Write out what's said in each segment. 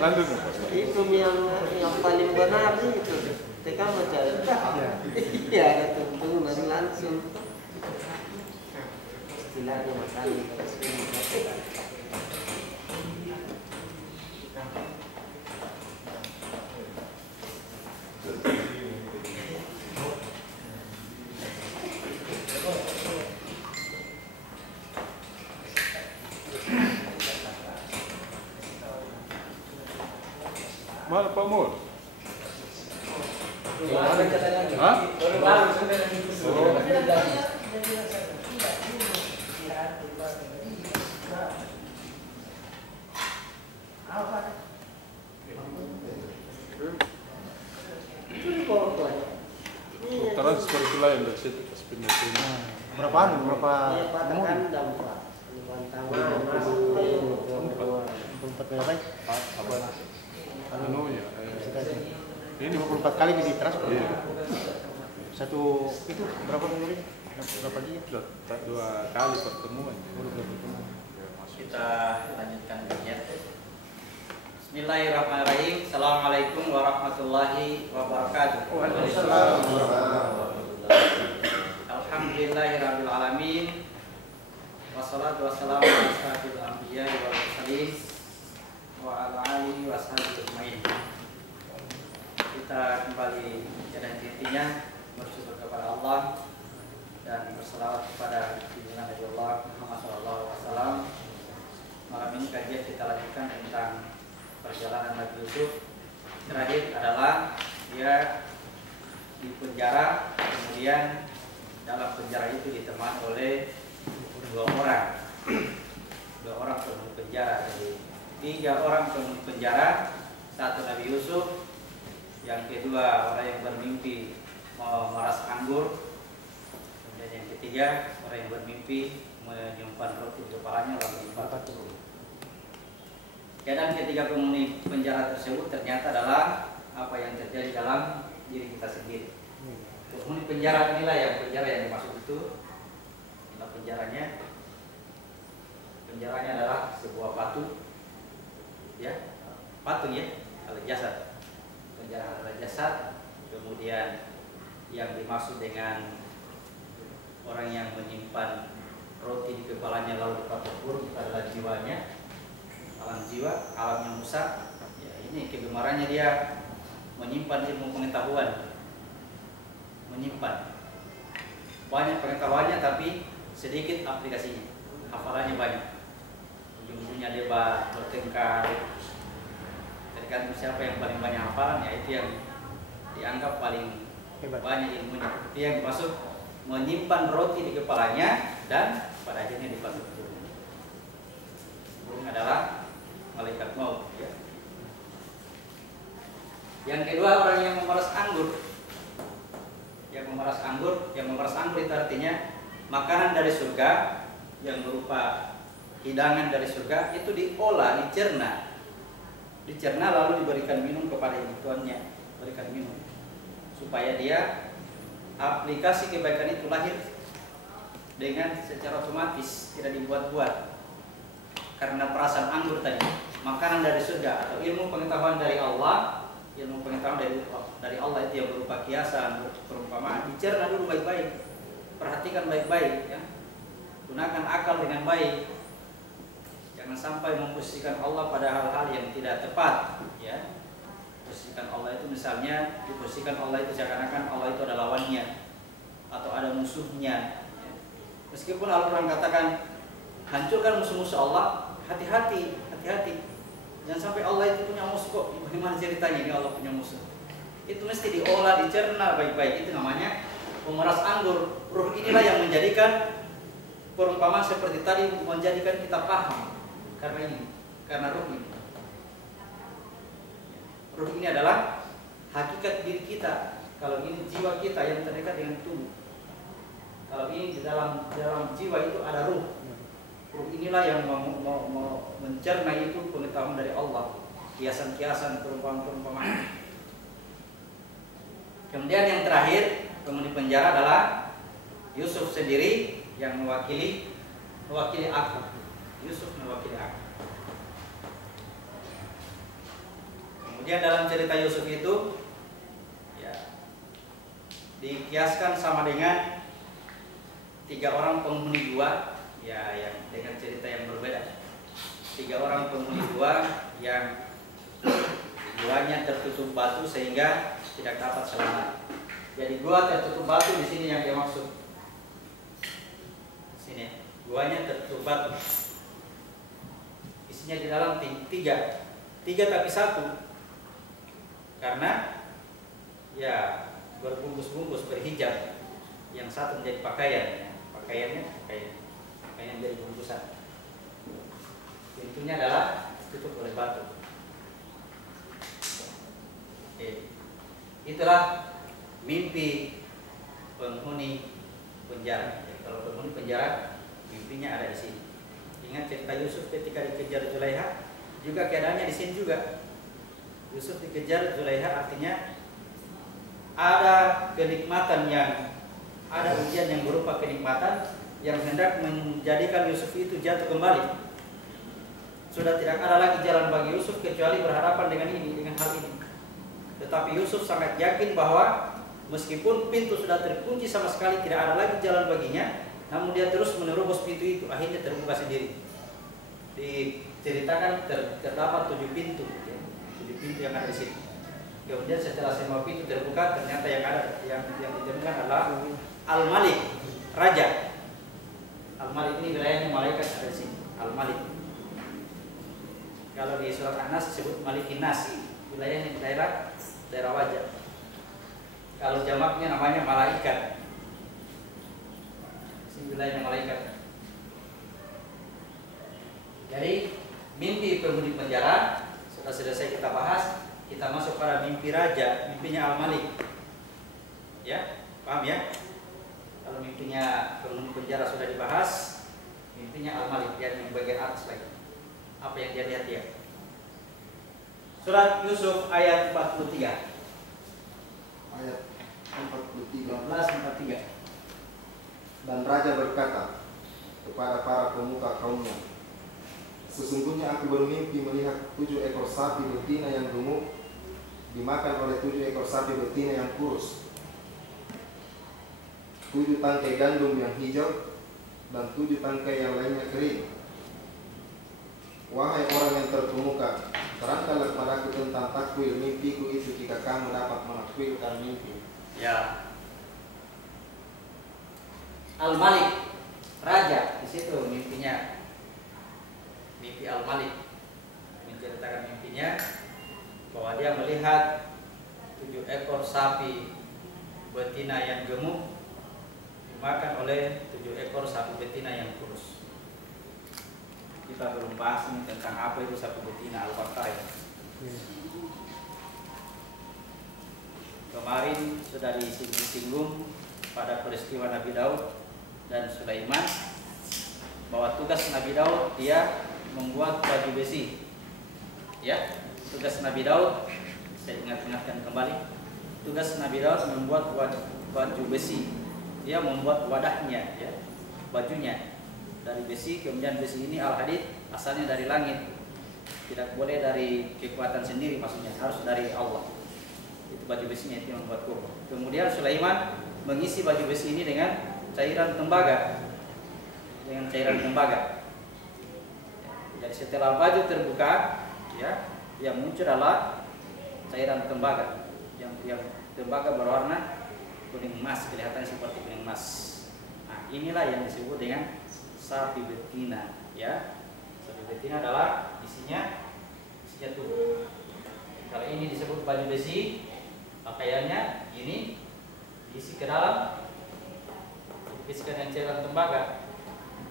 Lanjut. Itu yang paling benar itu. Mereka mencari. Iya, tentu nanti langsung. Istilahnya masalah. Mana Pak Mul? Hah? Transfer itu lain dari situ pas pindah sini. Berapa Anu ya. Ini 24 kali di transfer. Iya. Satu itu berapa nomornya? Berapa dia? Dua kali pertemuan. Kita lanjutkan kajian. Bismillahirrahmanirrahim. Assalamualaikum warahmatullahi wabarakatuh. Waalaikumsalam. Alhamdulillahirabbil alamin. Wassalatu wassalamu ala asyrafil anbiya'i wal mursalin wa ala alihi washabihi ajmain. Kita kembali pada intinya bersyukur kepada Allah dan berselawat kepada junjungan Nabi Allah Muhammad SAW. Malam ini kajian kita lanjutkan tentang perjalanan Nabi Yusuf. Terakhir adalah dia di penjara, kemudian dalam penjara itu ditemani oleh dua orang penghuni penjara. Jadi 3 orang penghuni penjara, satu Nabi Yusuf, yang kedua orang yang bermimpi memeras anggur, kemudian yang ketiga orang yang bermimpi menyimpan roti di kepalanya lalu dibakar. Dan ketiga penghuni penjara tersebut ternyata adalah apa yang terjadi dalam diri kita sendiri. Penghuni penjara inilah yang dimaksud itu. Inilah penjaranya adalah sebuah batu, ya, patung ya, alat jasad. Penjara alat jasad. Kemudian yang dimaksud dengan orang yang menyimpan roti di kepalanya lalu dipatok burung itu adalah jiwanya, alam jiwa, alam yang rusak. Ya, ini kegemarannya dia menyimpan ilmu pengetahuan, menyimpan banyak pengetahuannya tapi sedikit aplikasinya, hafalannya banyak. Ujung-ujungnya dia bertengkar, tergantung siapa yang paling banyak hafalan, ya itu yang dianggap paling banyak ilmunya. Itu yang dimaksud menyimpan roti di kepalanya dan pada akhirnya dipatok burung. Burung adalah malaikat maut, ya. Yang kedua orang yang memeras anggur. Yang memeras anggur itu artinya makanan dari surga yang berupa hidangan dari surga itu diolah, dicerna lalu diberikan minum kepada ibu tuannya, berikan minum supaya dia aplikasi kebaikan itu lahir dengan secara otomatis, tidak dibuat-buat. Karena perasaan anggur tadi, makanan dari surga atau ilmu pengetahuan dari Allah, ilmu pengetahuan dari Allah itu yang berupa kiasan, perumpamaan, dicerna dulu baik-baik, perhatikan baik-baik, ya. Gunakan akal dengan baik, jangan sampai memposisikan Allah pada hal-hal yang tidak tepat, ya. Posisikan Allah itu misalnya, diposisikan Allah itu seakan-akan Allah itu ada lawannya atau ada musuhnya, ya. Meskipun Al-Quran katakan hancurkan musuh-musuh Allah, hati-hati. Jangan sampai Allah itu punya musuh kok. Bagaimana ceritanya ini Allah punya musuh? Itu mesti diolah, dicerna baik-baik. Itu namanya pemeras anggur. Ruh inilah yang menjadikan perumpamaan seperti tadi, menjadikan kita paham. Karena ruh ini. Ruh ini adalah hakikat diri kita. Kalau ini jiwa kita yang terdekat dengan tubuh. Kalau ini di dalam jiwa itu ada ruh. Ruh inilah yang mencerna itu pengetahuan dari Allah, kiasan-kiasan, perumpamaan. Kemudian yang terakhir penghuni penjara adalah Yusuf sendiri yang mewakili aku. Yusuf mewakili aku. Kemudian dalam cerita Yusuf itu ya dikiaskan sama dengan 3 orang penghuni gua, ya yang dengan cerita yang berbeda. 3 orang penghuni gua yang guanya tertutup batu sehingga tidak dapat selamat. Jadi gua tertutup batu di sini yang dia maksud. Sini, guanya tertutup batu. Isinya di dalam 3 tapi 1. Karena ya berbungkus-bungkus berhijab. Yang 1 menjadi pakaian, pakaian menjadi bungkusan. Pintunya adalah tutup oleh batu. Itulah mimpi penghuni penjara. Jadi, kalau penghuni penjara mimpinya ada di sini. Ingat cerita Yusuf ketika dikejar Zulaiha, juga keadaannya di sini juga. Yusuf dikejar Zulaiha artinya ada kenikmatan yang ada ujian yang berupa kenikmatan yang hendak menjadikan Yusuf itu jatuh kembali. Sudah tidak ada lagi jalan bagi Yusuf kecuali berhadapan dengan hal ini. Tetapi Yusuf sangat yakin bahwa meskipun pintu sudah terkunci sama sekali, tidak ada lagi jalan baginya, namun dia terus menerobos pintu itu, akhirnya terbuka sendiri. Diceritakan terdapat 7 pintu, ya, 7 pintu yang ada di sini. Kemudian setelah semua pintu terbuka, ternyata yang ditemukan adalah Al-Malik, raja. Al-Malik ini wilayahnya malaikat ada di sini. Al-Malik. Kalau di surat An-Nas disebut Malikin Nas, wilayahnya di daerah wajah. Kalau jamaknya namanya malaikat. Ini wilayahnya malaikat. Jadi mimpi penghuni penjara sudah selesai kita bahas. Kita masuk pada mimpi raja, mimpinya Al-Malik. Ya, paham ya? Kalau mimpinya penghuni penjara sudah dibahas, mimpinya Al-Malik, dia yang bagian atas lagi. Apa yang dia lihat dia? Surat Yusuf ayat 43. Ayat 43. 12:43. Dan raja berkata kepada para pemuka kaumnya, sesungguhnya aku bermimpi melihat 7 ekor sapi betina yang gemuk dimakan oleh 7 ekor sapi betina yang kurus, 7 tangkai gandum yang hijau, dan 7 tangkai yang lainnya kering. Wahai orang yang terkemuka, terangkanlah padaku tentang takwil mimpiku itu jika kamu dapat menakwilkan mimpi. Ya. Al-Malik, raja, di situ mimpinya. Mimpi Al-Malik menceritakan mimpinya bahwa dia melihat 7 ekor sapi betina yang gemuk dimakan oleh 7 ekor sapi betina yang kurus. Kita belum bahas ini tentang apa itu sapi betina Al-Baqarah. Kemarin sudah disinggung pada peristiwa Nabi Daud dan Sulaiman bahwa tugas Nabi Daud dia membuat baju besi. Ya, tugas Nabi Daud, saya ingatkan kembali, tugas Nabi Daud membuat baju besi. Dia membuat wadahnya, ya, bajunya dari besi. Kemudian besi ini al-hadid, asalnya dari langit, tidak boleh dari kekuatan sendiri, maksudnya harus dari Allah. Itu baju besinya itu yang membuat kurban. Kemudian Sulaiman mengisi baju besi ini dengan cairan tembaga, Jadi setelah baju terbuka, ya, yang muncul adalah cairan tembaga, yang tembaga berwarna kuning emas, kelihatan seperti kuning emas. Nah, inilah yang disebut dengan sapi betina, ya. Sapi betina adalah isinya tuh. Kalau ini disebut baju besi, pakaiannya ini diisi ke dalam, diisikan dengan cairan tembaga.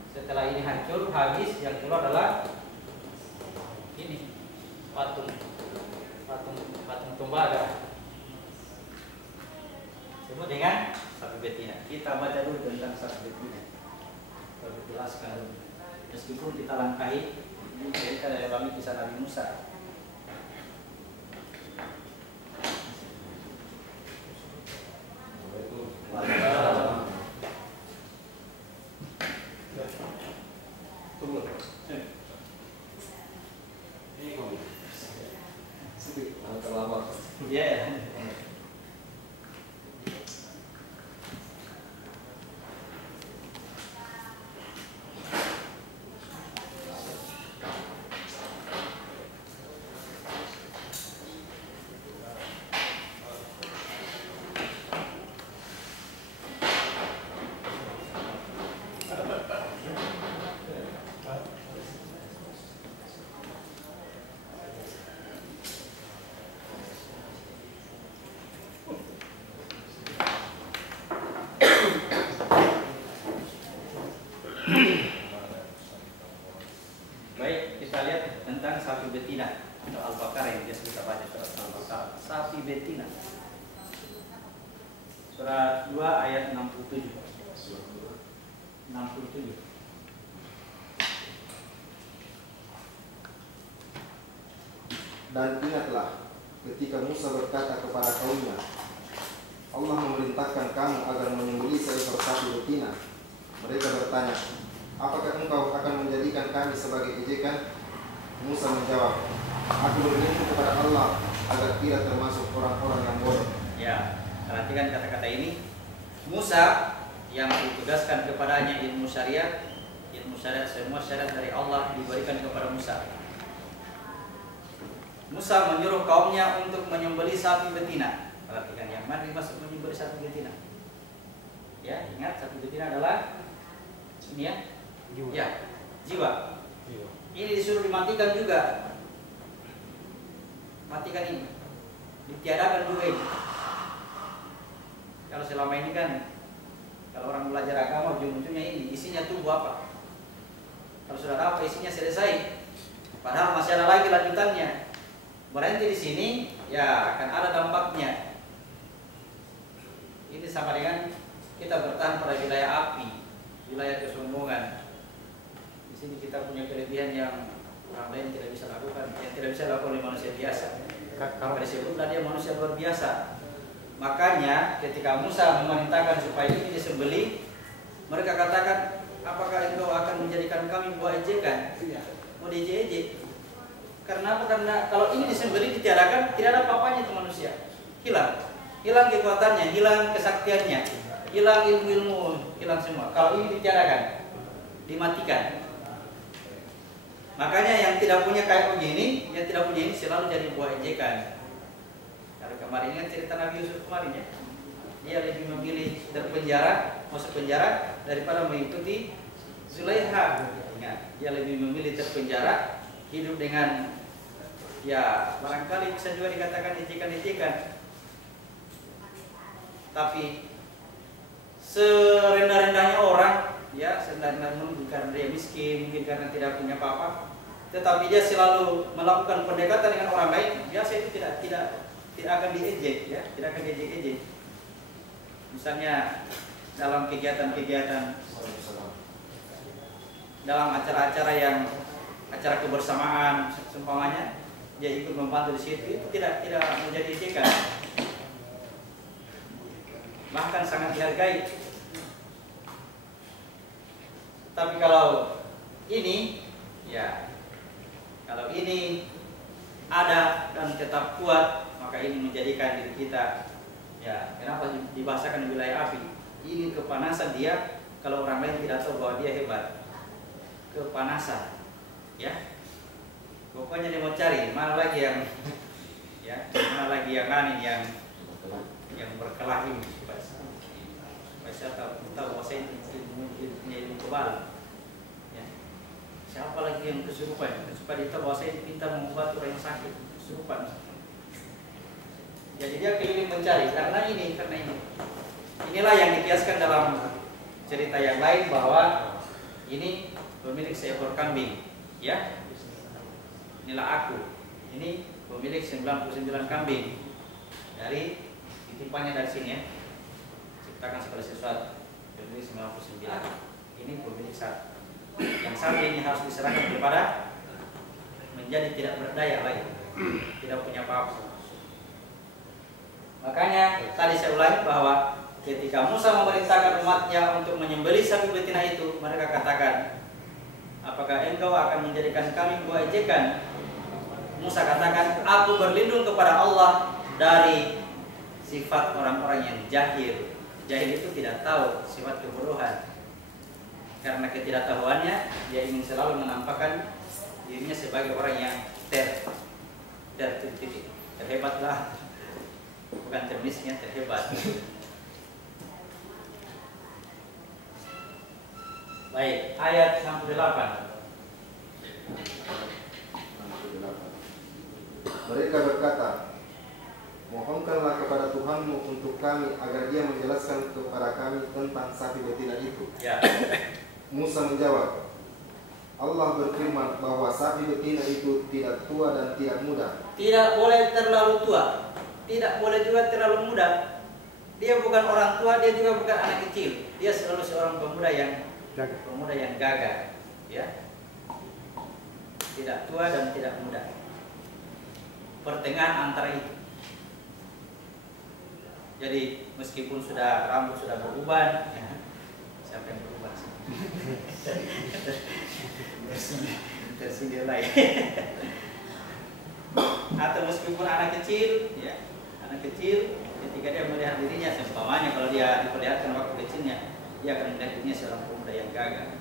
Setelah ini hancur, habis, yang keluar adalah ini patung tembaga. Disebut dengan sapi betina. Kita baca dulu tentang sapi betina. Kita jelaskan dulu. Meskipun kita langkahi ini cerita dari kami kisah Nabi Musa. Ini terlambat. Ya. Baik, kita lihat tentang sapi betina atau Al-Baqarah yang biasa kita baca surat Al-Baqarah. Sapi betina. Surat 2 ayat 67. 67. Dan ingatlah ketika Musa berkata kepada kaumnya, Allah memerintahkan kamu agar menyembelih seekor sapi betina. Mereka bertanya, apakah engkau akan menjadikan kami sebagai ejekan? Musa menjawab, aku berlindung kepada Allah agar tidak termasuk orang-orang yang bodoh. Ya, perhatikan kata-kata ini. Musa yang ditugaskan kepadanya ilmu syariat, semua syariat dari Allah diberikan kepada Musa. Musa menyuruh kaumnya untuk menyembelih sapi betina. Perhatikan yang mana dimaksud menyembelih sapi betina. Ya, ingat sapi betina adalah ini ya. Jiwa. Ya, jiwa. Ini disuruh dimatikan juga. Matikan ini. Ditiadakan juga ini. Kalau selama ini kan, kalau orang belajar agama ujung-ujungnya ini isinya tunggu apa? Kalau sudah apa isinya selesai. Padahal masih ada lagi lanjutannya. Berhenti di sini, ya akan ada dampaknya. Ini sama dengan kita bertahan pada wilayah api, wilayah kesombongan. Di sini kita punya kelebihan yang orang lain tidak bisa lakukan, yang tidak bisa dilakukan oleh manusia biasa. Maka disebutlah dia manusia luar biasa. Makanya ketika Musa memerintahkan supaya ini disembelih, mereka katakan, apakah engkau akan menjadikan kami buah ejekan? Mau diejek-ejek? Karena apa? Karena kalau ini disembelih ditiadakan, tidak ada apa-apanya itu manusia. Hilang kekuatannya, hilang kesaktiannya, hilang ilmu-ilmu, hilang semua. Kalau ini ditiadakan, dimatikan. Makanya yang tidak punya kayak begini, yang tidak punya ini selalu jadi buah ejekan. Kalau kemarin kan cerita Nabi Yusuf kemarin ya, dia lebih memilih terpenjara, masuk penjara daripada mengikuti Zulaikha. Dia lebih memilih terpenjara, hidup dengan ya barangkali bisa juga dikatakan ejekan-ejekan. Tapi serendah-rendahnya orang, ya serendah-rendahnya mungkin karena dia miskin, mungkin karena tidak punya apa-apa, tetapi dia selalu melakukan pendekatan dengan orang lain, biasa itu tidak akan diejek, ya, tidak akan diejek-ejek. Misalnya dalam kegiatan-kegiatan, dalam acara-acara yang acara kebersamaan, seumpamanya dia ikut membantu di situ, itu tidak menjadi ejekan, bahkan sangat dihargai. Tapi kalau ini, ya, kalau ini ada dan tetap kuat, maka ini menjadikan diri kita, ya, kenapa dibahasakan wilayah api? Ini kepanasan dia, kalau orang lain tidak tahu bahwa dia hebat, kepanasan, ya. Pokoknya dia mau cari mana lagi yang, ya, mana lagi yang aneh, yang berkelahi, supaya saya tahu bahwa saya punya ilmu kebal. Ya. Siapa lagi yang kesurupan? Supaya dia tahu bahwa saya pintar mengobati orang yang sakit, kesurupan. Jadi dia keliling mencari karena ini. Inilah yang dikiaskan dalam cerita yang lain bahwa ini pemilik seekor kambing, ya. Inilah aku. Ini pemilik 99 kambing. Dari titipannya dari sini ya. Ciptakan segala sesuatu. Pemilik 99. Ini pemilik satu. Yang satu ini harus diserahkan kepada menjadi tidak berdaya lagi. Tidak punya apa-apa. Makanya tadi saya ulangi bahwa ketika Musa memerintahkan umatnya untuk menyembelih sapi betina itu, mereka katakan, apakah engkau akan menjadikan kami buah ejekan? Musa katakan, aku berlindung kepada Allah dari sifat orang-orang yang jahil. Jahil itu tidak tahu, sifat kebodohan. Karena ketidaktahuannya, dia ingin selalu menampakkan dirinya sebagai orang yang terhebatlah, bukan termiskin, terhebat. Baik, ayat 68. Mereka berkata, mohonkanlah kepada Tuhanmu untuk kami agar dia menjelaskan kepada kami tentang sapi betina itu. Ya. Musa menjawab, Allah berfirman bahwa sapi betina itu tidak tua dan tidak muda. Tidak boleh terlalu tua, tidak boleh juga terlalu muda. Dia bukan orang tua, dia juga bukan anak kecil. Dia selalu seorang pemuda yang gagah, ya. Tidak tua dan tidak muda. Pertengahan antara itu. Jadi meskipun rambut sudah beruban, ya, siapa yang berubah sih? Tersindir lagi. Atau meskipun anak kecil, ya, anak kecil ketika dia melihat dirinya, seumpamanya kalau dia diperlihatkan waktu kecilnya, dia akan melihat dirinya seorang pemuda yang gagah.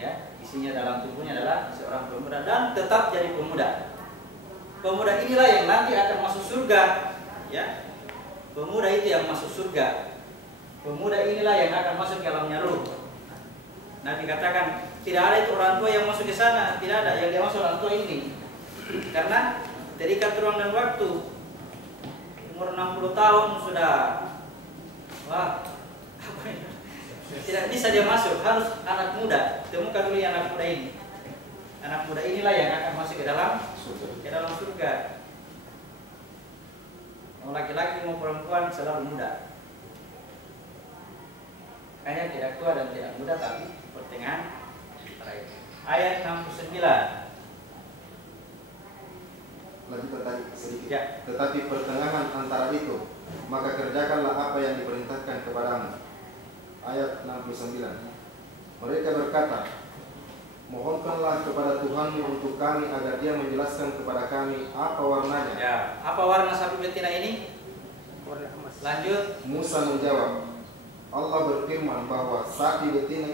Ya, isinya dalam tubuhnya adalah seorang pemuda dan tetap jadi pemuda. Pemuda inilah yang nanti akan masuk surga, ya. Pemuda itu yang masuk surga. Pemuda inilah yang akan masuk ke alamnya ruh. Nabi katakan, tidak ada itu orang tua yang masuk ke sana, tidak ada. Yang dia masuk orang tua ini. Karena terikat ruang dan waktu. Umur 60 tahun sudah, wah, apa ini? Tidak bisa dia masuk, harus anak muda. Temukan dulu anak muda ini. Anak muda inilah yang akan masuk ke dalam surga. Mau laki-laki mau perempuan selalu muda. Hanya tidak tua dan tidak muda, tapi pertengahan. Ayat 69. Lanjutkan tadi sedikit. Ya. Tetapi pertengahan antara itu, maka kerjakanlah apa yang diperintahkan kepadamu. Ayat 69. Mereka berkata, mohonkanlah kepada Tuhanmu untuk kami agar dia menjelaskan kepada kami apa warnanya. Ya, apa warna sapi betina ini? Warna emas. Lanjut. Musa menjawab, Allah berfirman bahwa sapi betina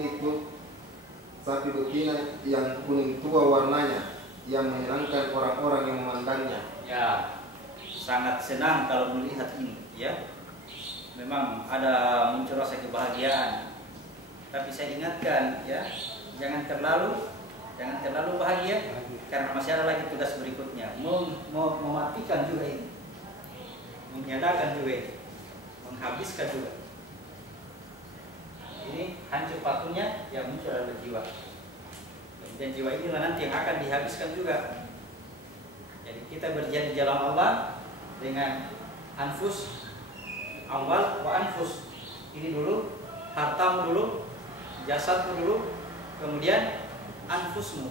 yang kuning tua warnanya, yang menyenangkan orang-orang yang memandangnya. Ya, sangat senang kalau melihat ini, ya. Memang ada muncul rasa kebahagiaan. Tapi saya ingatkan, ya, jangan terlalu bahagia, karena masih ada lagi tugas berikutnya. Mematikan juga ini, menyadarkan juga ini, menghabiskan juga. Ini hancur patunya yang muncul adalah jiwa. Dan jiwa inilah nanti yang akan dihabiskan juga. Jadi kita berjadi di jalan Allah dengan anfus, amwal wa anfus. Ini dulu, hartamu dulu, jasadmu dulu, kemudian anfusmu,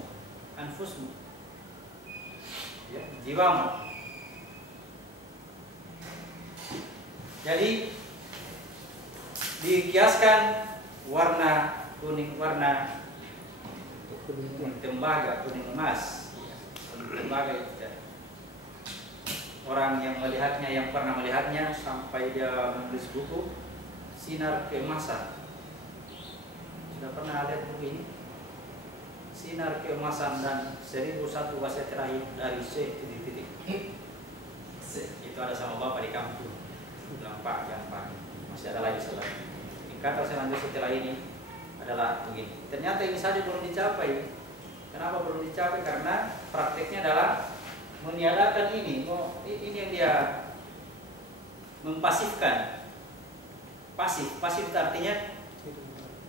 ya, jiwamu. Jadi dikiaskan warna kuning, warna tembaga, kuning emas, tembaga itu. Orang yang melihatnya, yang pernah melihatnya sampai dia menulis buku Sinar Keemasan. Sudah pernah lihat buku ini? Sinar Keemasan dan 1001 wasiat terakhir dari Syekh titik-titik. Itu ada sama bapak di kampung. Bilang Pak, jangan Pak, masih ada lagi setelah. Kata selanjutnya setelah ini adalah begini. Ternyata ini saja belum dicapai. Kenapa belum dicapai? Karena prakteknya adalah meniadakan ini. Ini yang dia mempasifkan. Pasif itu artinya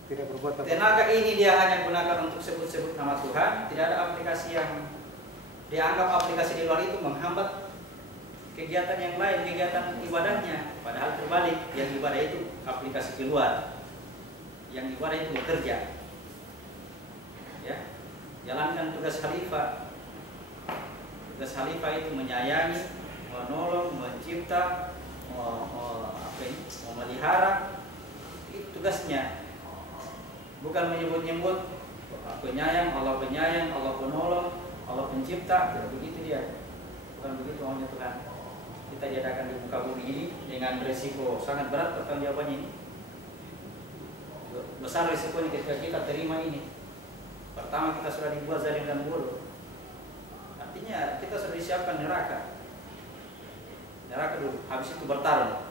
Tidak berbuat apa. tenaga ini dia hanya gunakan untuk sebut-sebut nama Tuhan. Tidak ada aplikasi yang dianggap aplikasi di luar itu menghambat kegiatan yang lain, kegiatan ibadahnya. Padahal terbalik, yang ibadah itu aplikasi di luar, yang ibadah itu bekerja. Ya, jalankan tugas khalifah. Tugas khalifah itu menyayangi, menolong, mencipta, memelihara. Itu tugasnya. Bukan menyebut-nyebut penyayang, Allah penolong, Allah pencipta, tidak begitu dia. Bukan begitu maunya Tuhan. Kita diadakan di muka bumi ini dengan resiko sangat berat pertanggungjawabannya ini. Besar resikonya ketika kita terima ini. Pertama kita sudah dibuat zalim dan bodoh. Artinya kita sudah disiapkan neraka. Neraka dulu, habis itu bertarung.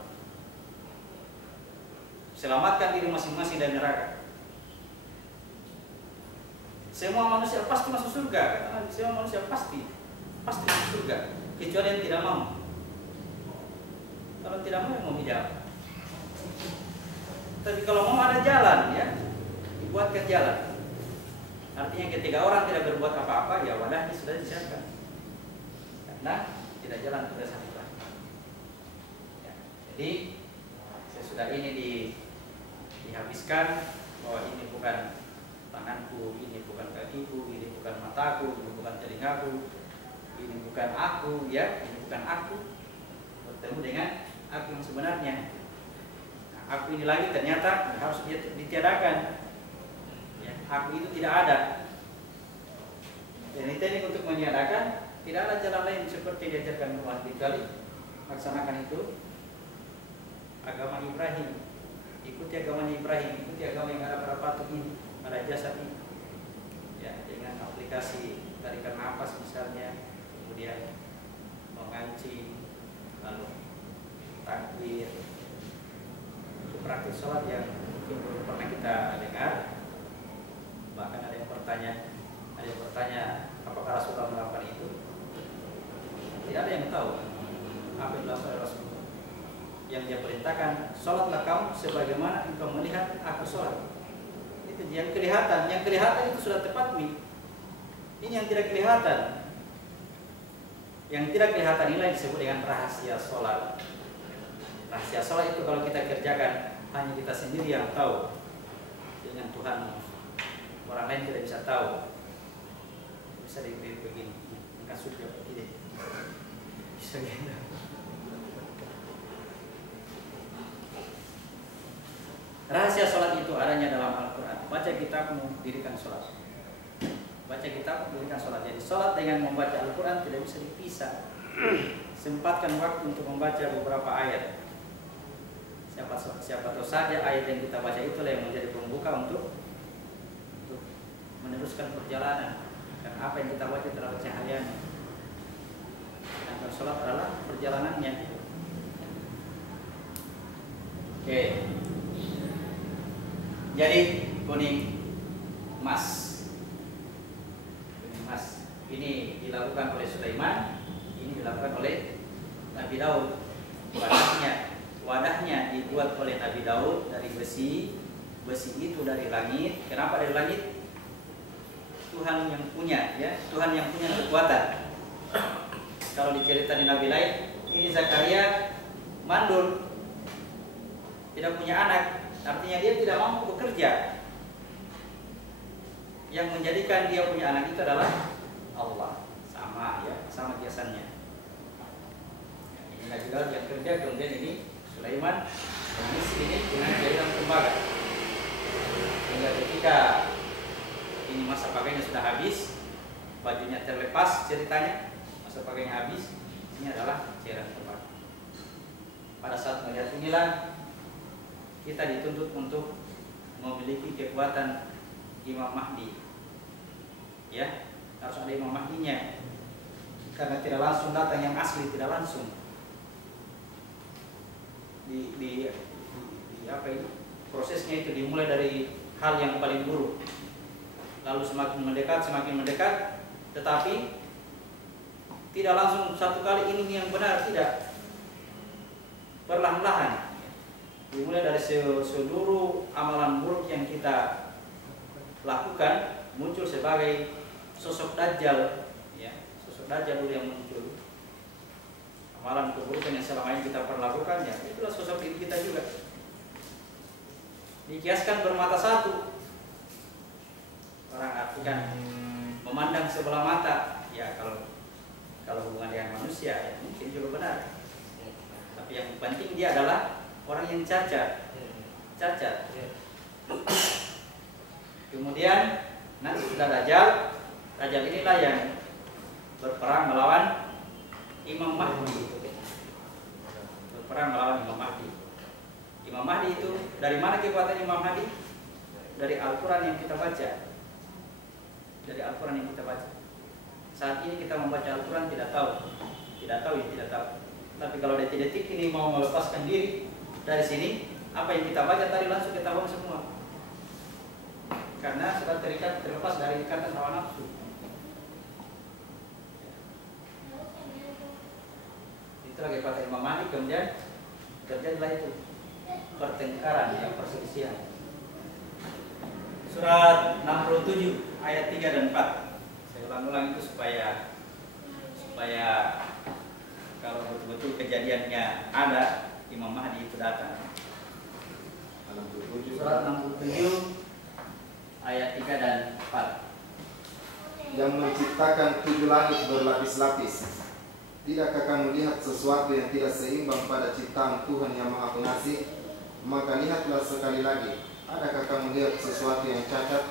Selamatkan diri masing-masing dari neraka. Semua manusia pasti masuk surga, katakan semua manusia pasti masuk surga, kecuali yang tidak mau. Kalau tidak mau, yang mau dijawab. Tapi kalau mau ada jalan, ya, dibuatkan jalan. Artinya ketika orang tidak berbuat apa-apa, ya wadahnya sudah disiapkan. Karena tidak jalan ke dasar Tuhan. Ya, jadi sesudah ini dihabiskan bahwa ini bukan tanganku, ini bukan kakiku, ini bukan mataku, ini bukan telingaku, ini bukan aku, ya, ini bukan aku. Bertemu dengan aku yang sebenarnya. Nah, aku ini lagi ternyata harus ditiadakan. Ya, aku itu tidak ada. Dan ini untuk meniadakan tidak ada jalan lain seperti diajarkan Muhammad kecuali laksanakan itu agama Ibrahim. Ikuti agama Ibrahim, ikuti agama yang ada pada patung ini, pada jasad ini. Ya, dengan aplikasi tarikan nafas misalnya, kemudian mengancing, lalu takbir. Itu praktik sholat yang mungkin belum pernah kita dengar. Bahkan ada yang bertanya, apakah Rasulullah melakukan itu? Tidak ada yang tahu apa yang dilakukan oleh Rasulullah. Yang dia perintahkan, sholatlah kamu sebagaimana engkau melihat aku sholat. Itu yang kelihatan itu sudah tepat nih. Ini yang tidak kelihatan. Yang tidak kelihatan inilah yang disebut dengan rahasia sholat. Rahasia sholat itu kalau kita kerjakan hanya kita sendiri yang tahu, dengan Tuhan. Orang lain tidak bisa tahu. Bisa diberi begini, kasus begini. Bisa gitu. Rahasia sholat itu adanya dalam Al-Quran. Baca kitabmu, dirikan sholat. Baca kitab, dirikan sholat. Jadi sholat dengan membaca Al-Quran tidak bisa dipisah. Sempatkan waktu untuk membaca beberapa ayat. Siapa tahu saja ayat yang kita baca itulah yang menjadi pembuka untuk meneruskan perjalanan. Dan apa yang kita baca adalah cahayanya. Sedangkan sholat adalah perjalanannya. Oke. Jadi kuning emas. Kuning emas ini dilakukan oleh Sulaiman, ini dilakukan oleh Nabi Daud. Wadahnya dibuat oleh Nabi Daud dari besi. Besi itu dari langit. Kenapa dari langit? Tuhan yang punya, ya, Tuhan yang punya kekuatan. Kalau dicerita di Nabi lain, ini Zakaria mandul, tidak punya anak. Artinya dia tidak mampu bekerja. Yang menjadikan dia punya anak itu adalah Allah. Sama, ya, sama biasanya. Ini Nabi Daud yang kerja, kemudian ini Sulaiman mengisi ini dengan jahitan tembaga. Hingga ketika ini masa pakainya sudah habis, bajunya terlepas ceritanya, masa pakainya habis, ini adalah cairan tembaga. Pada saat melihat inilah kita dituntut untuk memiliki kekuatan Imam Mahdi. Ya, harus ada Imam Mahdinya. Karena tidak langsung datang yang asli, tidak langsung. Di apa ini? Prosesnya itu dimulai dari hal yang paling buruk. Lalu semakin mendekat, tetapi tidak langsung satu kali ini yang benar, tidak. Perlahan-lahan. Dimulai dari seluruh amalan buruk yang kita lakukan muncul sebagai sosok Dajjal, ya, sosok Dajjal dulu yang muncul. Amalan keburukan yang selama ini kita perlakukan, ya, itulah sosok diri kita juga. Dikiaskan bermata satu. Orang artikan memandang sebelah mata, ya, kalau hubungan dengan manusia, ya, mungkin juga benar. Tapi yang penting dia adalah orang yang cacat. Kemudian nanti sudah Dajjal inilah yang berperang melawan Imam Mahdi. Berperang melawan Imam Mahdi. Imam Mahdi itu dari mana kekuatan Imam Mahdi? Dari Al-Quran yang kita baca. Dari Al-Quran yang kita baca. Saat ini kita membaca Al-Quran tidak tahu. Tapi kalau detik-detik ini mau melepaskan diri dari sini, apa yang kita baca tadi langsung ketahuan semua. Karena sudah terlepas dari ikatan hawa nafsu. Itulah kekuatan Imam Mahdi. Kemudian terjadilah itu pertengkaran yang perselisihan. Surat 67 ayat 3 dan 4. Saya ulang-ulang itu supaya kalau betul-betul kejadiannya ada, Imam Mahdi itu datang. Surat 67 ayat 3 dan 4. Yang menciptakan 7 langit berlapis-lapis. Tidakkah kamu lihat sesuatu yang tidak seimbang pada ciptaan Tuhan yang Maha Pengasih? Maka lihatlah sekali lagi. Adakah kamu lihat sesuatu yang cacat?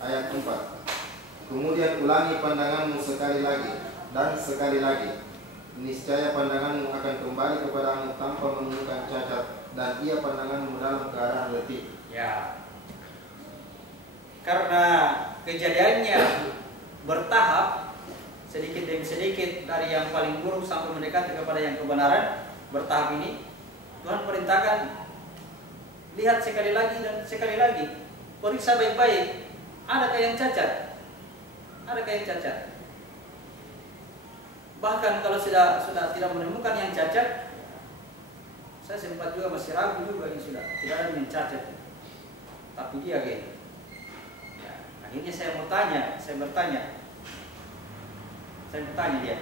Ayat 4. Kemudian ulangi pandanganmu sekali lagi dan sekali lagi. Niscaya pandanganmu akan kembali kepadamu tanpa menemukan cacat, dan ia pandanganmu dalam keadaan letih. Ya. Karena kejadiannya bertahap, sedikit demi sedikit dari yang paling buruk sampai mendekati kepada yang kebenaran, bertahap ini Tuhan perintahkan, lihat sekali lagi dan sekali lagi, periksa baik-baik, adakah yang cacat, adakah yang cacat. Bahkan kalau sudah tidak menemukan yang cacat, saya sempat juga masih ragu juga ini sudah tidak ada yang cacat, tapi dia gitu. Ya, akhirnya saya bertanya dia.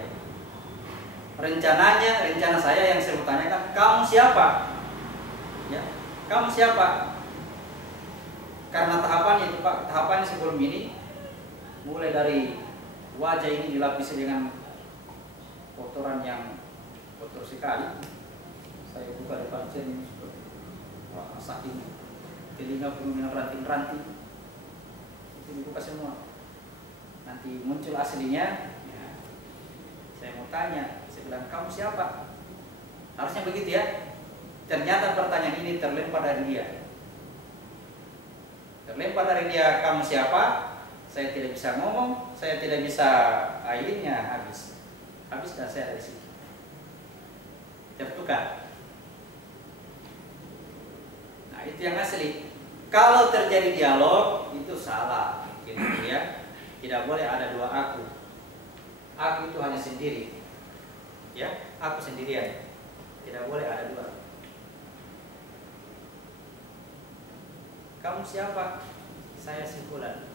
Rencana saya yang saya bertanyakan, kamu siapa? Ya, kamu siapa? Karena tahapannya itu Pak, tahapannya sebelum ini mulai dari wajah ini dilapisi dengan kotoran yang kotor sekali. Saya buka depan sini, wah saking telinga penuh dengan ranting-ranting. Itu dibuka semua. Nanti muncul aslinya. Saya mau tanya, saya bilang, kamu siapa? Harusnya begitu ya. Ternyata pertanyaan ini terlempar dari dia. Terlempar dari dia, kamu siapa? Saya tidak bisa ngomong, saya tidak bisa, akhirnya habis dan saya dari sini. Tertukar. Nah itu yang asli. Kalau terjadi dialog, itu salah. Gitu ya. Tidak boleh ada dua aku. Aku itu hanya sendiri, ya, aku sendirian. Tidak boleh ada dua. Kamu siapa? Saya si Fulan.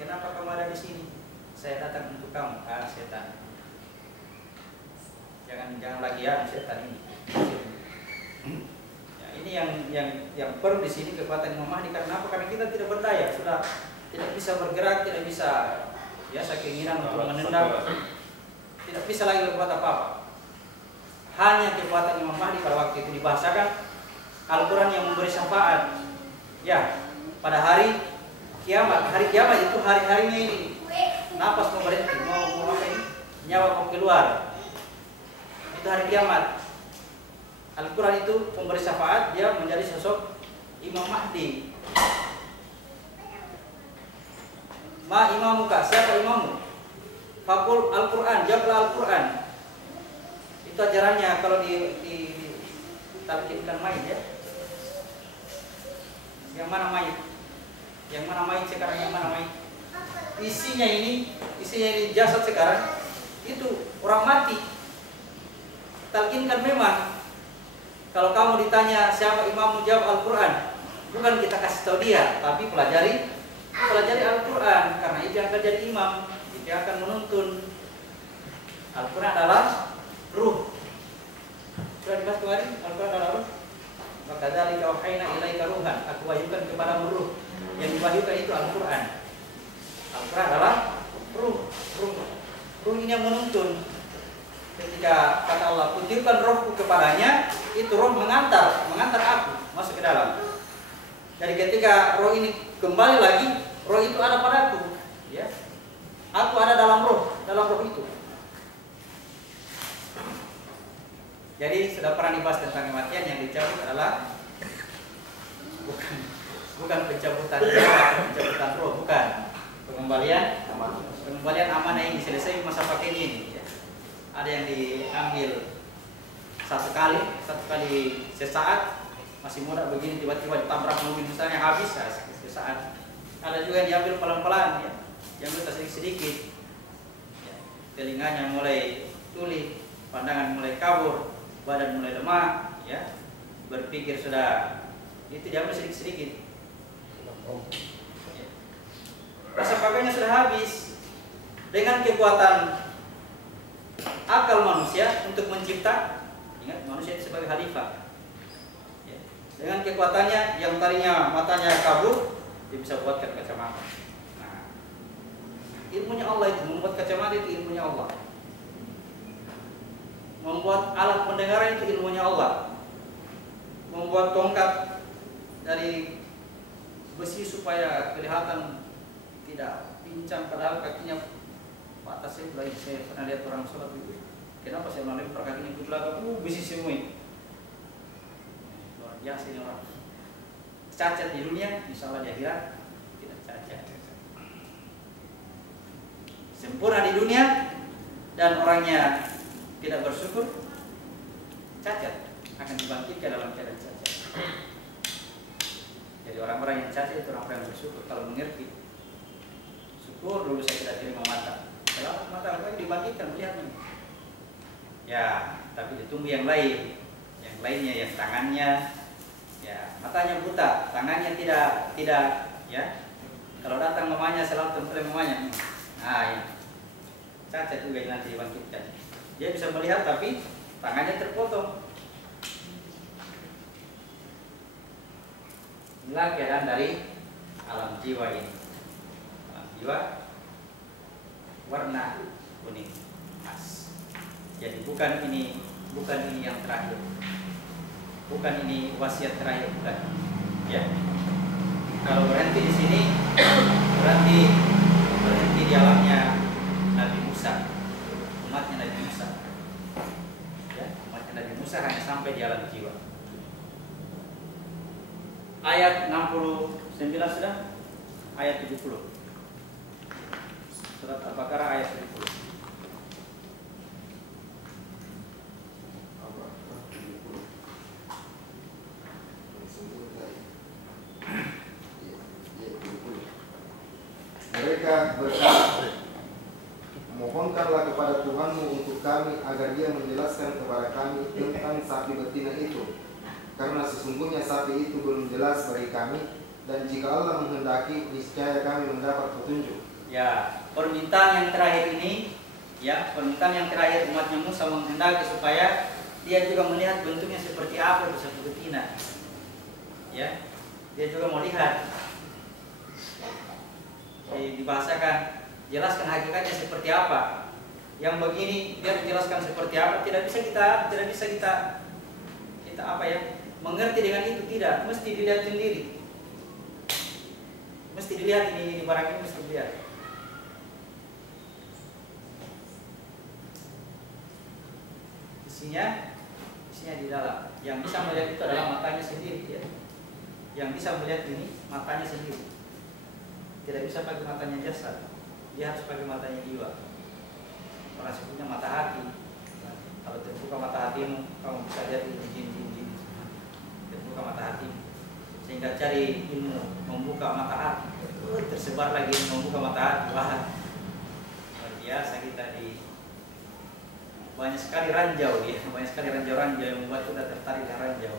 Kenapa kamu ada di sini? Saya datang untuk kamu. Setan. Jangan lagi ya setan ini. Ya, ini yang perlu di sini kekuatan Imam Mahdi. Karena apa? Karena kita tidak berdaya, sudah tidak bisa bergerak, tidak bisa, ya, keinginan untuk menendang. Tidak bisa lagi berbuat apa-apa. Hanya kekuatan Imam Mahdi pada waktu itu dibahasakan Al-Quran yang memberi syafaat. Ya, pada hari kiamat. Hari kiamat itu hari-harinya ini. Napas mau berhenti, mau apa ini? Nyawa mau keluar. Itu hari kiamat. Al-Quran itu memberi syafaat, dia menjadi sosok Imam Mahdi. Ma imamuka, siapa imamu? Fakul Al-Quran, jawablah Al-Quran. Itu ajarannya kalau ditalkinkan mayit ya. Yang mana mayit? Yang mana mayit sekarang? Yang mana mayit? Isinya ini jasad sekarang. Itu orang mati. Talkinkan memang. Kalau kamu ditanya siapa imammu, jawab Al-Quran. Bukan kita kasih tahu dia, tapi pelajari Al-Quran. Karena itu yang akan jadi imam. Dia akan menuntun. Al-Quran adalah ruh. Sudah dibahas kemarin, Al-Quran adalah ruh. Maka dari kauhaina ilaika ruhan, aku wahyukan kepadamu ruh. Yang diwahyukan itu Al-Quran. Al-Quran adalah ruh. Ruh ini yang menuntun. Ketika kata Allah, kutiupkan rohku kepadanya, itu roh mengantar aku masuk ke dalam. Jadi ketika roh ini kembali lagi, roh itu ada padaku. Ya. Aku ada dalam roh itu. Jadi sudah pernah dibahas tentang kematian, yang dicabut adalah bukan pencabutan jiwa, pencabutan roh, bukan. Pengembalian amanah ini selesai masa pakai ini. Ya. Ada yang diambil satu kali sesaat, masih muda begini tiba-tiba ditabrak mobil misalnya habis sesaat. Ada juga yang diambil pelan-pelan, ya, diambil sedikit-sedikit. Ya. Telinganya mulai tuli, pandangan mulai kabur, badan mulai lemah, ya, berpikir sudah itu diambil sedikit-sedikit. Ya. Rasa pakainya sudah habis. Dengan kekuatan akal manusia untuk mencipta, ingat manusia itu sebagai khalifah. Ya. Dengan kekuatannya yang tadinya matanya kabur, dia bisa buatkan kacamata. Nah, ilmunya Allah itu, membuat kacamata itu ilmunya Allah. Membuat alat pendengaran itu ilmunya Allah. Membuat tongkat dari besi supaya kelihatan tidak pincang, padahal kakinya patah. Saya pernah lihat orang sholat itu. Kenapa saya melempar kakinya ke belakang? Besi semua ini. Luar biasa ini orang. Cacat di dunia, insya Allah di akhirat tidak cacat. Sempurna di dunia dan orangnya tidak bersyukur, cacat, akan dibangkitkan dalam keadaan cacat. Jadi orang-orang yang cacat itu orang yang bersyukur kalau mengerti. Syukur dulu saya tidak terima mata. Selamat mata lagi dibangkitkan melihatnya. Ya, tapi ditunggu yang lain. Yang lainnya yang tangannya, ya matanya buta, tangannya tidak, ya. Kalau datang mamanya selalu tempel mamanya. Nah, ya. Cacat juga yang nanti dibangkitkan. Dia bisa melihat tapi tangannya terpotong. Inilah keadaan dari alam jiwa ini. Alam jiwa warna kuning emas. Jadi bukan ini yang terakhir. Bukan ini wasiat terakhir, bukan. Ya. Kalau berhenti di sini berarti berhenti di alamnya Nabi Musa. Umatnya Nabi Musa, ya, umatnya Nabi Musa hanya sampai di alam jiwa. Ayat 69 sudah, ayat 70. Surat Al-Baqarah ayat 70. Mereka berkata, mohonkanlah kepada Tuhanmu untuk kami agar Dia menjelaskan kepada kami tentang sapi betina itu, karena sesungguhnya sapi itu belum jelas bagi kami, dan jika Allah menghendaki niscaya kami mendapat petunjuk. Ya, permintaan yang terakhir ini, ya, permintaan yang terakhir umatnya Musa menghendaki supaya dia juga melihat bentuknya seperti apa itu sapi betina. Ya, dia juga mau lihat. Dibahasakan, jelaskan hakikatnya seperti apa. Yang begini biar dijelaskan seperti apa, tidak bisa kita apa ya, mengerti dengan itu, tidak, mesti dilihat sendiri. Mesti dilihat ini barang ini mesti dilihat. Isinya di dalam. Yang bisa melihat itu adalah matanya sendiri, ya. Yang bisa melihat ini matanya sendiri. Tidak bisa pakai matanya jasad. Dia harus pakai matanya jiwa. Orang sebutnya mata hati. Kalau terbuka mata hatimu, kamu bisa lihat ini jin. Terbuka mata hati, sehingga cari ilmu membuka mata hati. Tersebar lagi membuka mata hati. Wah, luar biasa kita di banyak sekali ranjau, ya, banyak sekali ranjau-ranjau yang membuat kita tertarik dengan ranjau.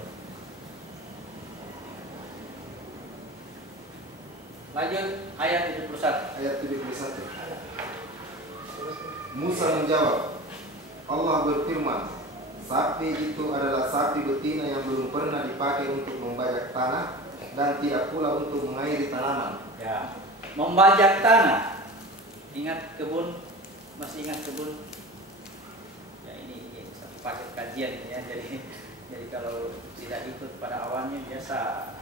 Lanjut ayat 71. Ayat 71. Musa menjawab, Allah berfirman, sapi itu adalah sapi betina yang belum pernah dipakai untuk membajak tanah dan tidak pula untuk mengairi tanaman. Ya, membajak tanah. Ingat kebun, masih ingat kebun? Ya, ini satu paket kajian ya. Jadi kalau tidak ikut pada awalnya biasa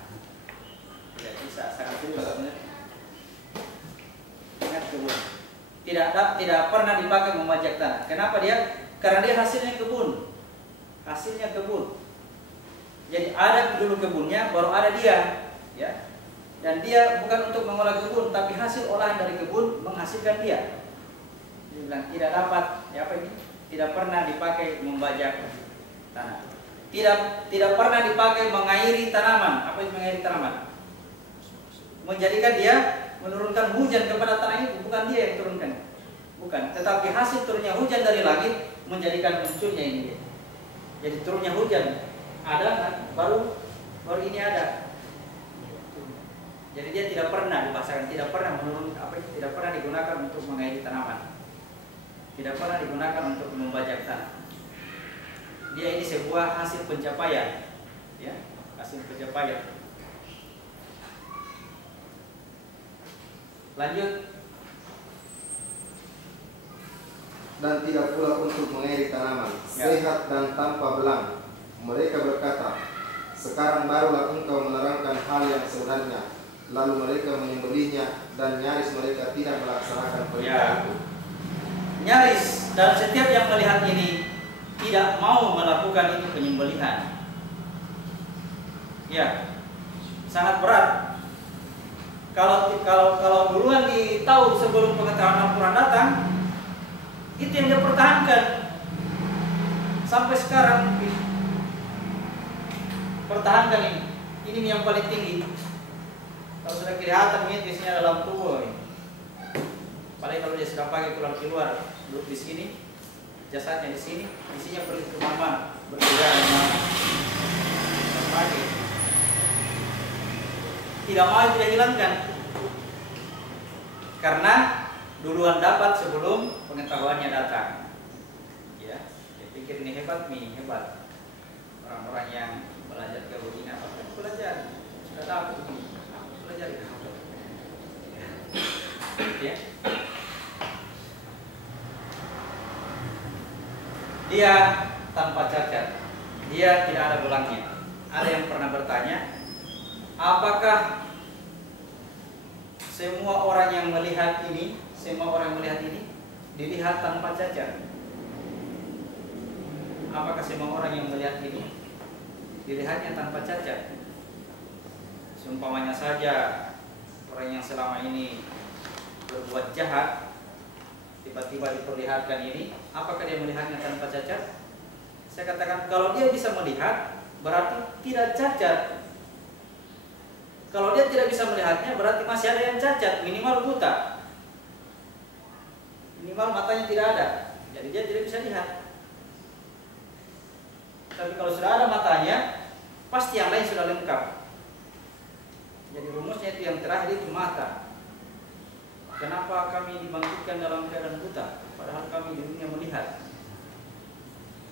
tidak bisa, sangat sulit sebenarnya. Ingat kebun. tidak pernah dipakai membajak tanah. Kenapa dia? Karena dia hasilnya kebun. Hasilnya kebun. Jadi ada dulu kebunnya, baru ada dia, ya. Dan dia bukan untuk mengolah kebun, tapi hasil olahan dari kebun menghasilkan dia. Dia bilang tidak dapat, ya apa ini? Tidak pernah dipakai membajak tanah. Tidak pernah dipakai mengairi tanaman. Apa itu mengairi tanaman? Menjadikan dia menurunkan hujan kepada tanah itu, bukan dia yang turunkan. Bukan, tetapi hasil turunnya hujan dari langit menjadikan munculnya ini. Jadi turunnya hujan ada, baru ini ada. Jadi dia tidak pernah dipasangkan, tidak pernah menurun tidak pernah digunakan untuk mengairi tanaman. Tidak pernah digunakan untuk membajak tanah. Dia ini sebuah hasil pencapaian, ya, hasil pencapaian. Lanjut. Dan tidak pula untuk mengairi tanaman, sehat dan tanpa belang. Mereka berkata, sekarang barulah engkau menerangkan hal yang sebenarnya. Lalu mereka menyembelihnya dan nyaris mereka tidak melaksanakan perintah itu. Nyaris, dan setiap yang melihat ini tidak mau melakukan itu penyembelihan. Ya, sangat berat. Kalau duluan ditahu sebelum pengetahuan Al-Quran datang, itu yang dia pertahankan sampai sekarang. Pertahankan ini. Ini yang paling tinggi. Kalau sudah kelihatan ini isinya dalam tubuh. Paling kalau dia sudah pakai keluar duduk di sini, jasadnya di sini, isinya pergi ke mana, berjalan mana. Tidak mau tidak hilangkan, karena duluan dapat sebelum pengetahuannya datang. Ya, saya pikir ini hebat nih, hebat. Orang-orang yang belajar kebegini apa? Belajar, sudah tahu begini. Belajar ya. Dia tanpa cacat, dia tidak ada belangnya. Ada yang pernah bertanya, apakah semua orang yang melihat ini, dilihat tanpa cacat? Apakah semua orang yang melihat ini dilihatnya tanpa cacat? Seumpamanya saja orang yang selama ini berbuat jahat tiba-tiba diperlihatkan ini, apakah dia melihatnya tanpa cacat? Saya katakan kalau dia bisa melihat berarti tidak cacat. Kalau dia tidak bisa melihatnya berarti masih ada yang cacat, minimal buta. Minimal matanya tidak ada. Jadi dia tidak bisa lihat. Tapi kalau sudah ada matanya, pasti yang lain sudah lengkap. Jadi rumusnya itu yang terakhir itu mata. Kenapa kami dibangkitkan dalam keadaan buta, padahal kami di dunia melihat?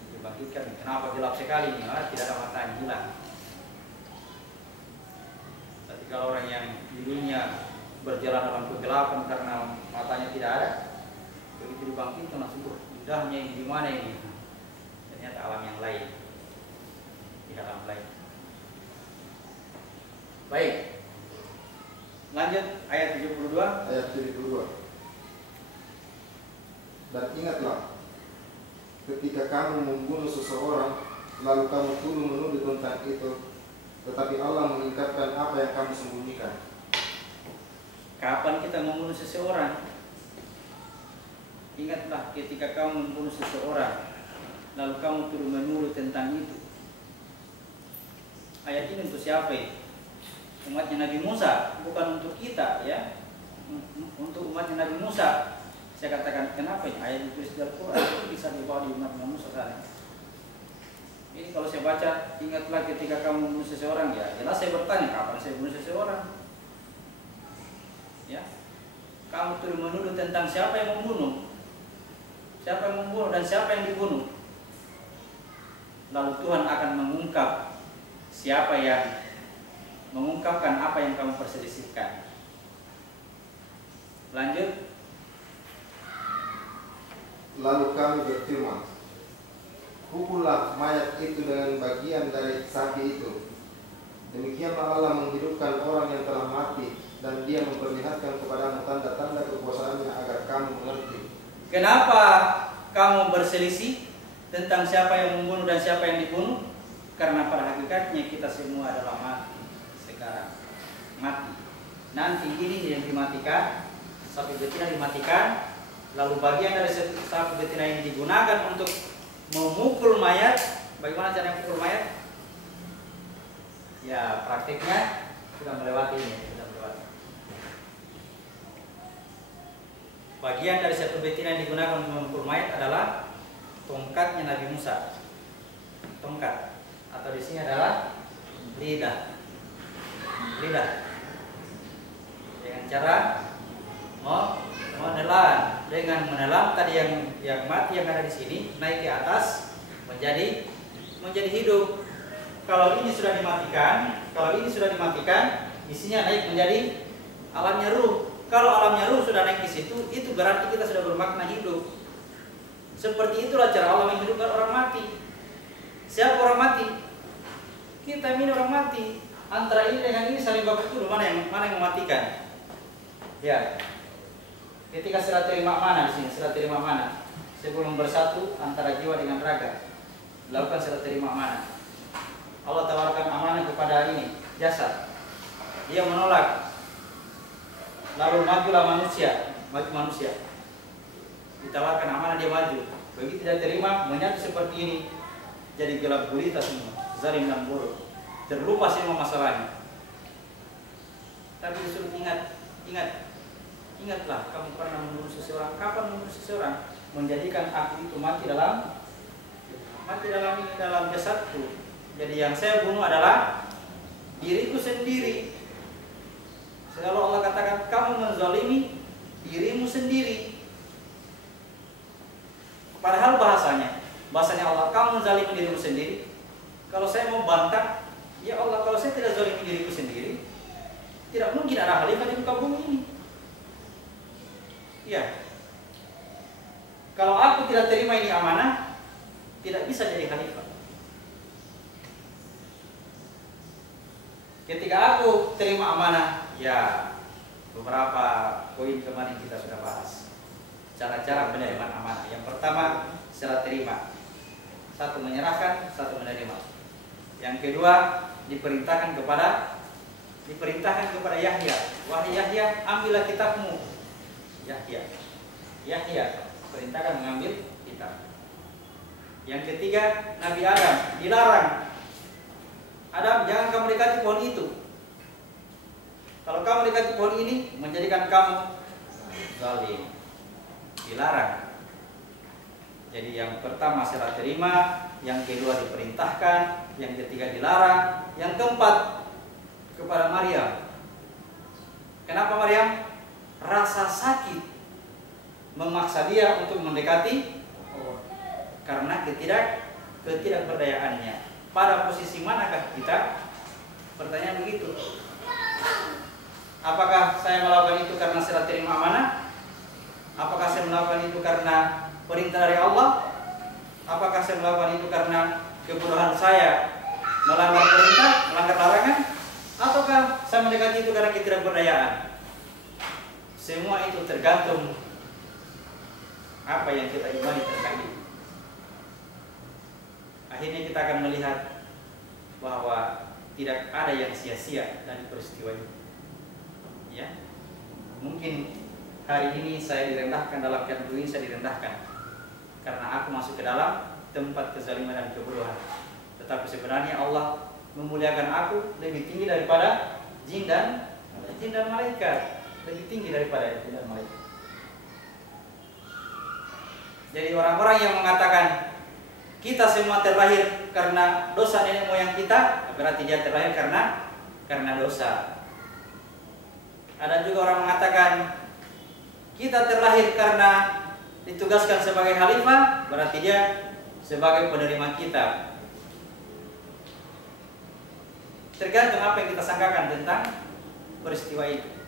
Dibangkitkan, kenapa gelap sekali ini? Tidak ada matanya, hilang. Tapi kalau orang yang di dunia berjalan dalam kegelapan karena matanya tidak ada, begitu dibangkitkan langsung indahnya ini di mana ini? Ternyata alam yang lain, di alam lain. Baik. Lanjut ayat 72. Ayat 72. Dan ingatlah, ketika kamu membunuh seseorang, lalu kamu tuduh menuduh tentang itu, tetapi Allah mengingkapkan apa yang kamu sembunyikan. Kapan kita membunuh seseorang? Ingatlah ketika kamu membunuh seseorang, lalu kamu tuduh menuduh tentang itu. Ayat ini untuk siapa ini? Umatnya Nabi Musa, bukan untuk kita ya. Untuk umatnya Nabi Musa. Saya katakan kenapa ya ayat ditulis di Al-Quran itu bisa dibawa di umat Nabi Musa sana. Ini kalau saya baca, ingatlah ketika kamu membunuh seseorang, ya jelas saya bertanya kapan saya membunuh seseorang. Ya, kamu tuh menuduh tentang siapa yang membunuh, siapa yang membunuh dan siapa yang dibunuh. Lalu Tuhan akan mengungkap siapa yang mengungkapkan apa yang kamu perselisihkan. Lanjut. Lalu kami berfirman, pukullah mayat itu dengan bagian dari sapi itu. Demikianlah Allah menghidupkan orang yang telah mati dan dia memperlihatkan kepadamu tanda-tanda kekuasaannya agar kamu mengerti. Kenapa kamu berselisih tentang siapa yang membunuh dan siapa yang dibunuh? Karena pada hakikatnya kita semua adalah mati sekarang. Mati. Nanti ini yang dimatikan, sapi betina dimatikan, lalu bagian dari sapi betina ini digunakan untuk memukul mayat. Bagaimana cara memukul mayat? Ya, praktiknya sudah melewati ini, sudah melewati. Bagian dari sapi betina yang digunakan untuk memukul mayat adalah tongkatnya Nabi Musa. Tongkat, atau di sini adalah lidah. Lidah. Dengan cara menelan, dengan menelan tadi yang mati yang ada di sini naik ke atas menjadi hidup. Kalau ini sudah dimatikan, isinya naik menjadi alamnya ruh. Kalau alamnya ruh sudah naik di situ, itu berarti kita sudah bermakna hidup. Seperti itulah cara Allah menghidupkan orang mati. Siapa orang mati? Kita ini orang mati. Antara ini dengan ini saling baku dulu, mana yang mematikan? Ya. Ketika serah terima mana di sini? Serah terima mana? Sebelum bersatu antara jiwa dengan raga, lakukan serah terima mana? Allah tawarkan amanah kepada ini jasad. Dia menolak. Lalu majulah manusia. Ditawarkan amanah, dia maju. Begitu dia terima, menyatu seperti ini, jadi gelap gulita semua, zalim dan buruk. Terlupa semua masalahnya. Tapi disuruh ingatlah, kamu pernah membunuh seseorang. Kapan membunuh seseorang? Menjadikan aku itu mati dalam jasadku. Jadi yang saya bunuh adalah diriku sendiri. Selalu Allah katakan, kamu menzalimi dirimu sendiri. Padahal bahasanya Allah, kamu menzalimi dirimu sendiri. Kalau saya mau bantah, ya Allah, kalau saya tidak zalimi diriku sendiri, tidak mungkin ada khalifah di muka bumi ini. Ya. Kalau aku tidak terima ini amanah, tidak bisa jadi khalifah. Ketika aku terima amanah, ya beberapa poin kemarin kita sudah bahas. Cara-cara penerimaan amanah. Yang pertama, serah terima. Satu menyerahkan, satu menerima. Yang kedua, diperintahkan kepada Yahya. Wahai Yahya, ambillah kitabmu. Yahya perintahkan mengambil kitab. Yang ketiga, Nabi Adam dilarang. Adam, jangan kamu dekati pohon itu. Kalau kamu dekati pohon ini, menjadikan kamu zalim. Dilarang. Jadi yang pertama serah terima, yang kedua diperintahkan, yang ketiga dilarang, yang keempat kepada Maryam. Kenapa Maryam? Rasa sakit memaksa dia untuk mendekati Allah. Karena ketidakberdayaannya. Pada posisi manakah kita? Pertanyaan begitu. Apakah saya melakukan itu karena serah terima amanah? Apakah saya melakukan itu karena perintah dari Allah? Apakah saya melakukan itu karena kebodohan saya melanggar perintah, melanggar larangan? Ataukah saya mendekati itu karena ketidakberdayaan? Semua itu tergantung apa yang kita imani tentang itu. Akhirnya kita akan melihat bahwa tidak ada yang sia-sia dari peristiwa ini. Ya, mungkin hari ini saya direndahkan dalam keadaan ini, saya direndahkan karena aku masuk ke dalam tempat kezaliman dan kebodohan. Tetapi sebenarnya Allah memuliakan aku lebih tinggi daripada jin dan malaikat, lebih tinggi daripada jin dan malaikat. Jadi orang-orang yang mengatakan kita semua terlahir karena dosa nenek moyang kita, berarti dia terlahir karena dosa. Ada juga orang mengatakan kita terlahir karena ditugaskan sebagai khalifah, berarti dia sebagai penerima kitab. Tergantung apa yang kita sangkakan tentang peristiwa itu.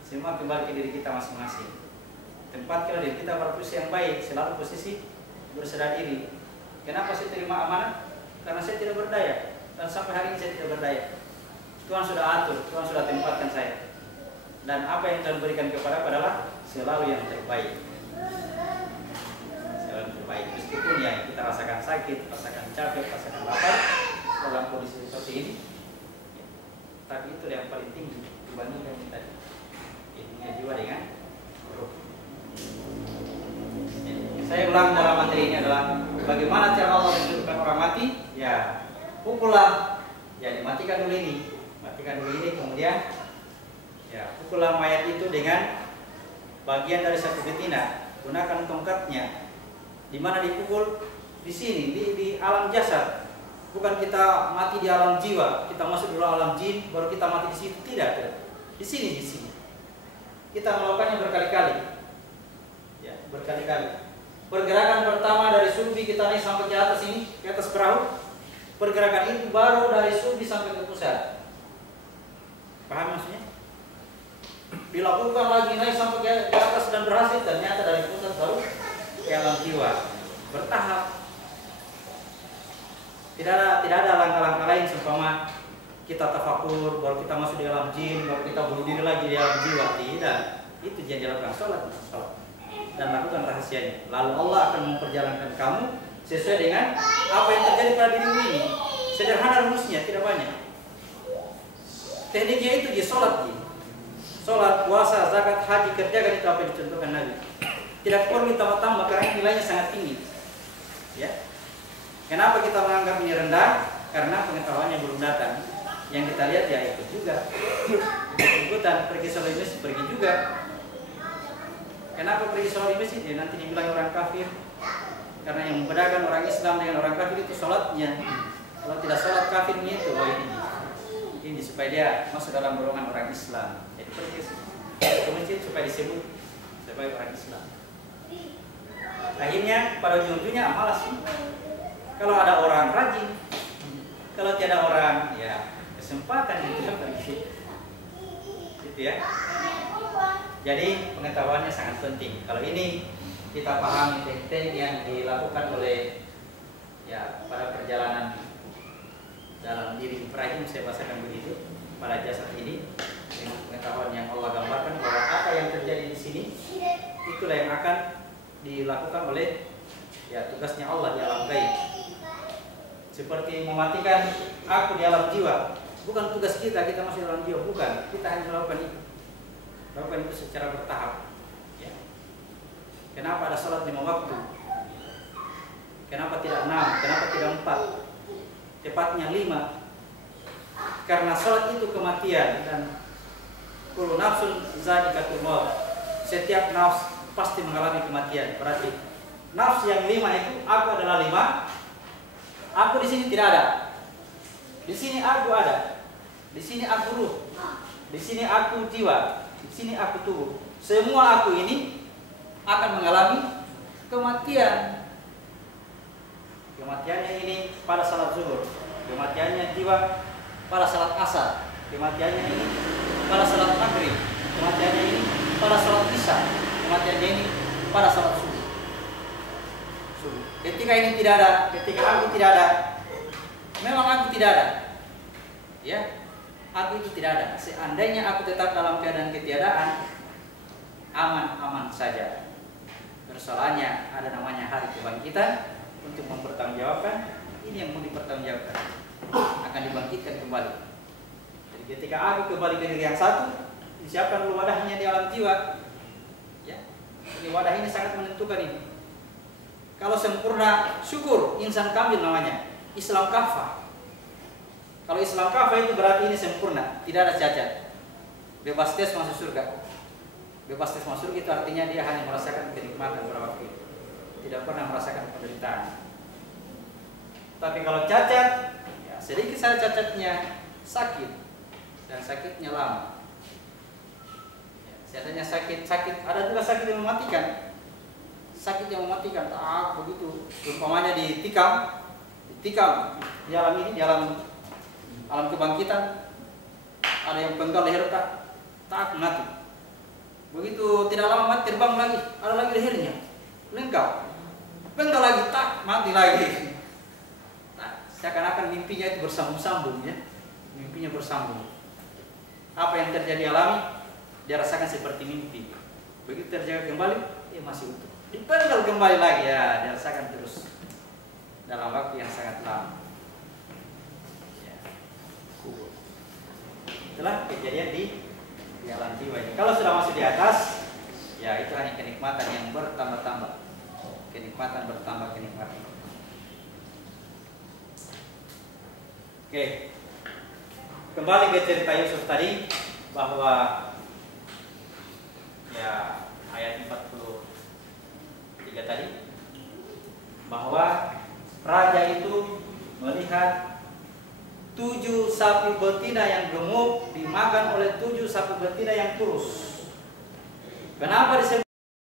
Semua kembali ke diri kita masing-masing. Tempatkanlah diri kita pada posisi yang baik, selalu posisi berserah diri. Kenapa saya terima amanah? Karena saya tidak berdaya, dan sampai hari ini saya tidak berdaya. Tuhan sudah atur, Tuhan sudah tempatkan saya. dan apa yang Tuhan berikan kepada aku adalah selalu yang terbaik. Selalu yang terbaik. Meskipun ya kita rasakan sakit, rasakan capek, rasakan lapar dalam kondisi seperti ini, ya, tapi itu yang paling tinggi dibandingkan kita punya jiwa dengan ruh. Saya ulang dalam materi ini adalah bagaimana cara Allah menghidupkan orang mati. Ya, pukullah, ya dimatikan dulu ini, matikan dulu ini, kemudian ya pukullah mayat itu dengan bagian dari satu betina, gunakan tongkatnya. Di mana dipukul? Di sini, di alam jasad. Bukan kita mati di alam jiwa, kita masuk dulu alam jin, baru kita mati di situ. Tidak. Di sini. Kita melakukannya berkali-kali. Ya, berkali-kali. Pergerakan pertama dari sulbi kita naik sampai ke atas ini, ke atas perahu. Pergerakan itu baru dari sulbi sampai ke pusat. Paham maksudnya? Dilakukan lagi naik sampai ke atas dan berhasil, ternyata dari pusat baru ke alam jiwa. Bertahap. Tidak ada langkah-langkah lain seumpama kita tafakur, baru kita masuk di alam jin, baru kita bunuh diri lagi di alam jiwa. Tidak. Itu yang dilakukan sholat. Dan lakukan rahasianya. Lalu Allah akan memperjalankan kamu sesuai dengan apa yang terjadi pada dirimu ini. Sederhana rumusnya, tidak banyak. Tekniknya itu di sholat. Sholat, puasa, zakat, haji, kerjakan itu apa yang dicontohkan Nabi. Tidak perlu ditambah-tambah karena nilainya sangat tinggi. Ya. Kenapa kita menganggap ini rendah? Karena pengetahuannya belum datang. Yang kita lihat ya ikut juga. Ikut-ikutan pergi sholat di masjid, pergi juga. Kenapa pergi sholat di masjid? Ya nanti dibilang orang kafir. Karena yang membedakan orang Islam dengan orang kafir itu sholatnya. Kalau tidak sholat kafirnya itu, ini supaya dia masuk dalam golongan orang Islam. Jadi pergi ke masjid supaya disebut sebagai orang Islam. Akhirnya pada ujung-ujungnya malas. Kalau ada orang rajin, kalau tiada orang ya kesempatan itu pergi. Gitu ya. Jadi pengetahuannya sangat penting. Kalau ini kita pahami teknik yang dilakukan oleh ya pada perjalanan dalam diri Ibrahim, saya bahasakan begitu, pada jasad ini dengan pengetahuan yang Allah gambarkan bahwa apa yang terjadi di sini itulah yang akan dilakukan oleh ya tugasnya Allah di alam gaib. Seperti mematikan aku di alam jiwa, bukan tugas kita masih di alam jiwa, bukan. Kita hanya melakukan itu. Lakukan itu secara bertahap. Ya. Kenapa ada sholat 5 waktu? Kenapa tidak 6? Kenapa tidak 4? Tepatnya 5. Karena sholat itu kematian dan kullu nafsun za'iqatul maut. Setiap nafs pasti mengalami kematian. Berarti nafs yang 5 itu aku adalah 5. Aku di sini tidak ada. Di sini aku ada. Di sini aku ruh. Di sini aku jiwa. Di sini aku tubuh. Semua aku ini akan mengalami kematian. Kematiannya ini pada salat zuhur. Kematiannya jiwa pada salat asar. Kematiannya ini pada salat maghrib. Kematiannya ini pada salat isya. Kematiannya ini pada salat subuh. Ketika ini tidak ada, ketika aku tidak ada, memang aku tidak ada. Ya. Aku itu tidak ada. Seandainya aku tetap dalam keadaan ketiadaan, aman-aman saja. Persoalannya ada namanya hari kebangkitan untuk mempertanggungjawabkan. Ini yang mau dipertanggungjawabkan akan dibangkitkan kembali. Jadi ketika aku kembali ke diri yang satu, disiapkan dulu wadahnya di alam jiwa. Ya, ini wadah ini sangat menentukan ini. Kalau sempurna, syukur, insan kamil namanya, Islam kafah. Kalau Islam kafah itu berarti ini sempurna, tidak ada cacat. Bebas tes masuk surga. Bebas tes masuk surga itu artinya dia hanya merasakan kenikmatan pada waktu itu. Tidak pernah merasakan penderitaan. Tapi kalau cacat, ya sedikit saja cacatnya sakit dan sakitnya lama. Ya, seandainya sakit, ada juga sakit yang mematikan. Sakit yang mematikan, tak begitu. Umpamanya ditikam di alam ini, di alam kebangkitan, ada yang penggal leher tak mati. Begitu tidak lama mati, terbang lagi, ada lagi lehernya, lengkap. Penggal lagi, tak mati lagi. Nah, seakan-akan mimpinya itu bersambung-sambung ya, mimpinya bersambung. Apa yang terjadi alami, dia rasakan seperti mimpi. Begitu terjaga kembali, masih utuh. Dipenggal kembali lagi, ya, dia rasakan terus dalam waktu yang sangat lama. Ya. Itulah kejadian di alam jiwa ini. Kalau sudah masuk di atas, ya itu hanya kenikmatan yang bertambah-tambah. Kenikmatan bertambah, kenikmatan. Oke. Kembali ke cerita Yusuf tadi, bahwa ya ayat 43 tadi, bahwa raja itu melihat 7 sapi betina yang gemuk dimakan oleh 7 sapi betina yang kurus. Kenapa disebut